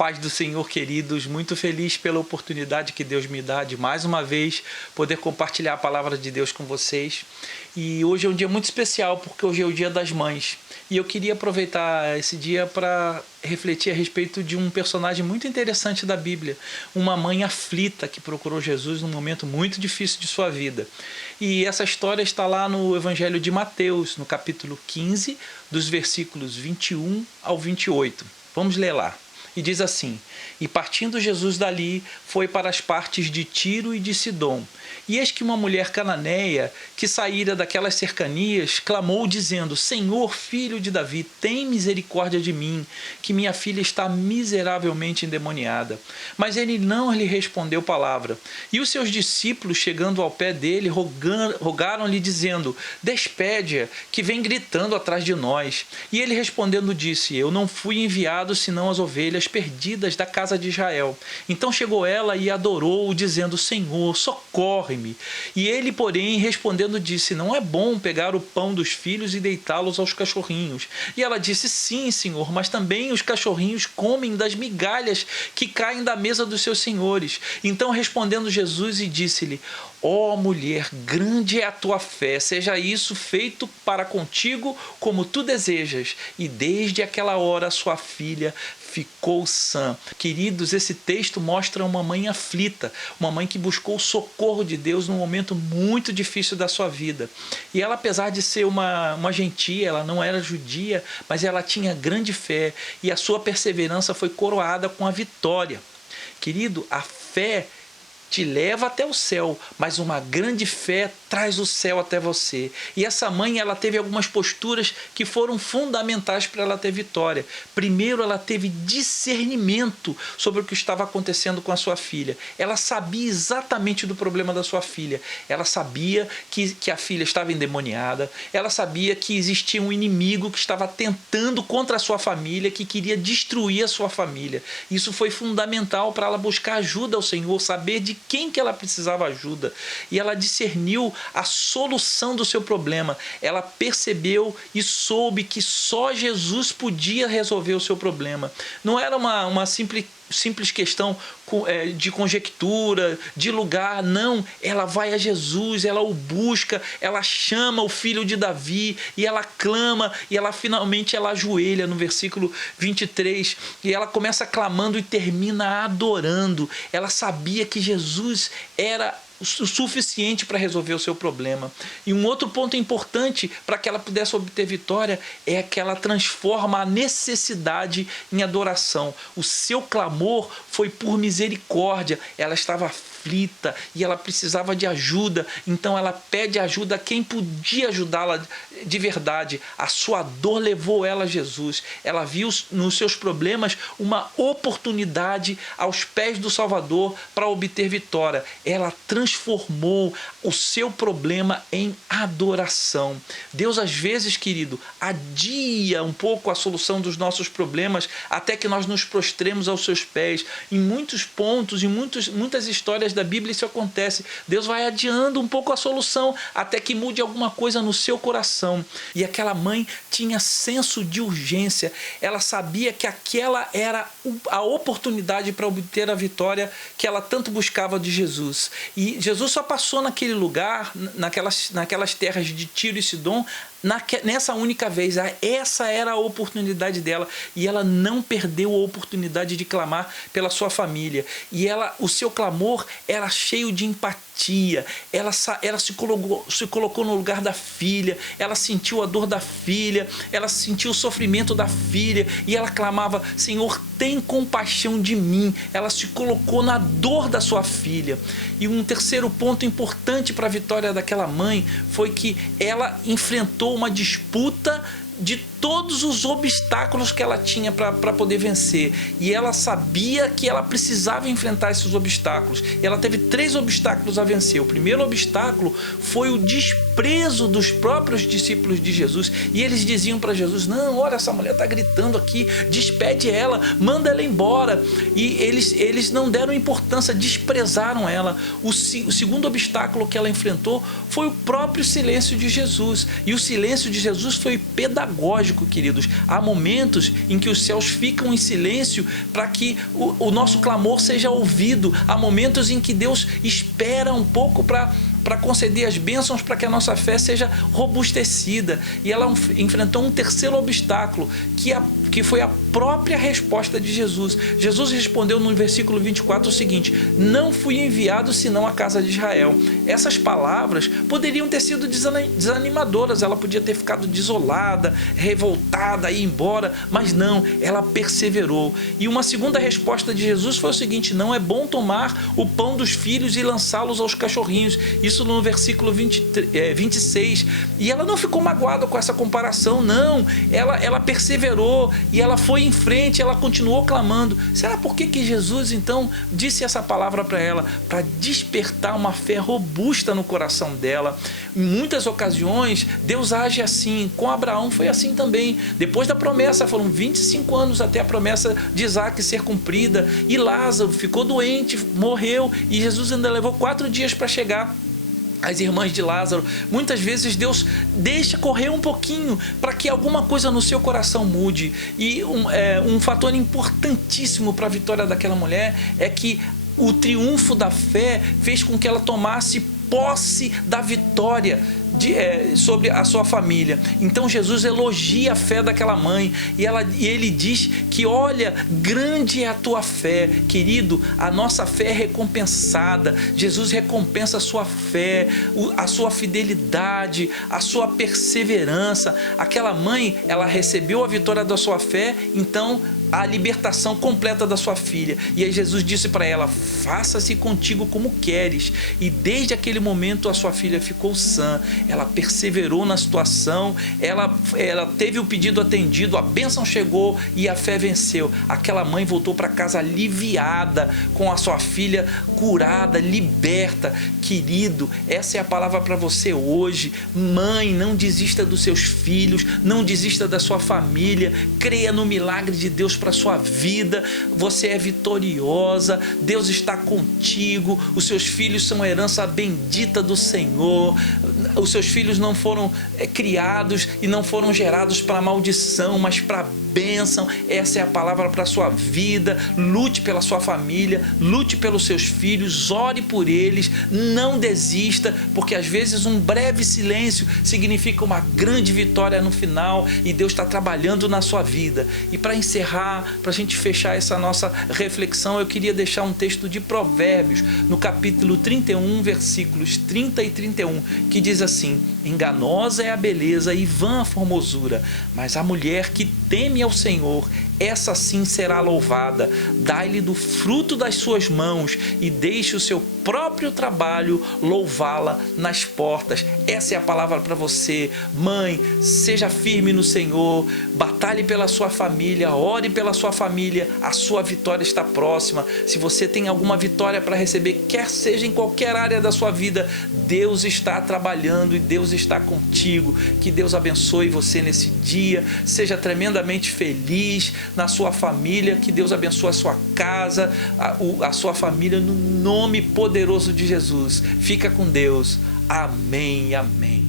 paz do Senhor, queridos, muito feliz pela oportunidade que Deus me dá de mais uma vez poder compartilhar a palavra de Deus com vocês. E hoje é um dia muito especial porque hoje é o Dia das Mães. E eu queria aproveitar esse dia para refletir a respeito de um personagem muito interessante da Bíblia, uma mãe aflita que procurou Jesus num momento muito difícil de sua vida. E essa história está lá no Evangelho de Mateus, no capítulo 15, dos versículos 21 ao 28. Vamos ler lá. E diz assim: E partindo Jesus dali, foi para as partes de Tiro e de Sidom. E eis que uma mulher cananeia, que saíra daquelas cercanias, clamou dizendo: Senhor, filho de Davi, tem misericórdia de mim, que minha filha está miseravelmente endemoniada. Mas ele não lhe respondeu palavra. E os seus discípulos, chegando ao pé dele, rogaram-lhe dizendo: Despede-a, que vem gritando atrás de nós. E ele respondendo disse: Eu não fui enviado senão as ovelhas perdidas da casa de Israel. Então chegou ela e adorou-o, dizendo: Senhor, socorre-me. E ele, porém, respondendo disse: Não é bom pegar o pão dos filhos e deitá-los aos cachorrinhos. E ela disse: Sim, Senhor, mas também os cachorrinhos comem das migalhas que caem da mesa dos seus senhores. Então respondendo Jesus e disse-lhe: Ó mulher, grande é a tua fé, seja isso feito para contigo como tu desejas. E desde aquela hora sua filha ficou sã. Queridos, esse texto mostra uma mãe aflita, uma mãe que buscou o socorro de Deus num momento muito difícil da sua vida. E ela, apesar de ser uma gentia, ela não era judia, mas ela tinha grande fé e a sua perseverança foi coroada com a vitória. Querido, a fé te leva até o céu, mas uma grande fé traz o céu até você. E essa mãe, ela teve algumas posturas que foram fundamentais para ela ter vitória. Primeiro, ela teve discernimento sobre o que estava acontecendo com a sua filha. Ela sabia exatamente do problema da sua filha. Ela sabia que a filha estava endemoniada. Ela sabia que existia um inimigo que estava tentando contra a sua família, que queria destruir a sua família. Isso foi fundamental para ela buscar ajuda ao Senhor, saber de quem que ela precisava ajuda. E ela discerniu a solução do seu problema. Ela percebeu e soube que só Jesus podia resolver o seu problema. Não era uma simples questão de conjectura, de lugar, não. Ela vai a Jesus, ela o busca, ela chama o filho de Davi e ela clama e ela finalmente ela ajoelha no versículo 23 e ela começa clamando e termina adorando. Ela sabia que Jesus era o suficiente para resolver o seu problema. E um outro ponto importante para que ela pudesse obter vitória é que ela transforma a necessidade em adoração. O seu clamor foi por misericórdia. Ela estava aflita e ela precisava de ajuda, então ela pede ajuda a quem podia ajudá-la de verdade. A sua dor levou ela a Jesus. Ela viu nos seus problemas uma oportunidade aos pés do Salvador para obter vitória. Ela transformou o seu problema em adoração. Deus, às vezes, querido, adia um pouco a solução dos nossos problemas até que nós nos prostremos aos seus pés. Em muitos pontos, em muitas histórias da Bíblia isso acontece. Deus vai adiando um pouco a solução até que mude alguma coisa no seu coração. E aquela mãe tinha senso de urgência. Ela sabia que aquela era a oportunidade para obter a vitória que ela tanto buscava de Jesus. E Jesus só passou naquele lugar, naquelas terras de Tiro e Sidom, nessa única vez. Essa era a oportunidade dela e ela não perdeu a oportunidade de clamar pela sua família. E o seu clamor era cheio de empatia. Ela se colocou no lugar da filha, ela sentiu a dor da filha, ela sentiu o sofrimento da filha e ela clamava: Senhor, tem compaixão de mim. Ela se colocou na dor da sua filha. E um terceiro ponto importante para a vitória daquela mãe foi que ela enfrentou uma disputa de todos os obstáculos que ela tinha para poder vencer. E ela sabia que ela precisava enfrentar esses obstáculos. E ela teve 3 obstáculos a vencer. O primeiro obstáculo foi o desprezo desprezo dos próprios discípulos de Jesus. E eles diziam para Jesus: não, olha, essa mulher está gritando aqui, despede ela, manda ela embora. E eles não deram importância, desprezaram ela. O segundo obstáculo que ela enfrentou foi o próprio silêncio de Jesus. E o silêncio de Jesus foi pedagógico, queridos. Há momentos em que os céus ficam em silêncio para que o nosso clamor seja ouvido. Há momentos em que Deus espera um pouco para conceder as bênçãos, para que a nossa fé seja robustecida. E ela enfrentou um terceiro obstáculo, que foi a própria resposta de Jesus. Jesus respondeu no versículo 24 o seguinte: não fui enviado senão à casa de Israel. Essas palavras poderiam ter sido desanimadoras, ela podia ter ficado desolada, revoltada, ir embora, mas não, ela perseverou. E uma segunda resposta de Jesus foi o seguinte: não é bom tomar o pão dos filhos e lançá-los aos cachorrinhos. Isso no versículo 26. E ela não ficou magoada com essa comparação, não. Ela perseverou e ela foi em frente, ela continuou clamando. Será por que Jesus então disse essa palavra para ela? Para despertar uma fé robusta no coração dela. Em muitas ocasiões, Deus age assim. Com Abraão foi assim também. Depois da promessa, foram 25 anos até a promessa de Isaac ser cumprida. E Lázaro ficou doente, morreu, e Jesus ainda levou 4 dias para chegar. As irmãs de Lázaro, muitas vezes Deus deixa correr um pouquinho para que alguma coisa no seu coração mude. E um fator importantíssimo para a vitória daquela mulher é que o triunfo da fé fez com que ela tomasse posse da vitória sobre a sua família. Então Jesus elogia a fé daquela mãe e ele diz que olha, grande é a tua fé. Querido, a nossa fé é recompensada. Jesus recompensa a sua fé, a sua fidelidade, a sua perseverança. Aquela mãe, ela recebeu a vitória da sua fé, então a libertação completa da sua filha. E aí Jesus disse para ela: faça-se contigo como queres. E desde aquele momento a sua filha ficou sã. Ela perseverou na situação, ela teve o pedido atendido, a bênção chegou e a fé venceu. Aquela mãe voltou para casa aliviada, com a sua filha curada, liberta. Querido, essa é a palavra para você hoje. Mãe, não desista dos seus filhos, não desista da sua família, creia no milagre de Deus para a sua vida. Você é vitoriosa, Deus está contigo, os seus filhos são a herança bendita do Senhor. Os seus filhos não foram criados e não foram gerados para maldição, mas para bênção. Essa é a palavra para a sua vida. Lute pela sua família, lute pelos seus filhos, ore por eles, não desista, porque às vezes um breve silêncio significa uma grande vitória no final, e Deus está trabalhando na sua vida. E para encerrar, para a gente fechar essa nossa reflexão, eu queria deixar um texto de Provérbios, no capítulo 31, versículos 30 e 31, que diz assim: enganosa é a beleza e vã a formosura, mas a mulher que teme ao Senhor, essa sim será louvada. Dai-lhe do fruto das suas mãos e deixe o seu próprio trabalho louvá-la nas portas. Essa é a palavra para você. Mãe, seja firme no Senhor, batalhe pela sua família, ore pela sua família, a sua vitória está próxima. Se você tem alguma vitória para receber, quer seja em qualquer área da sua vida, Deus está trabalhando e Deus está contigo. Que Deus abençoe você nesse dia, seja tremendamente feliz na sua família, que Deus abençoe a sua casa, a sua família, no nome poderoso de Jesus. Fica com Deus. Amém, amém.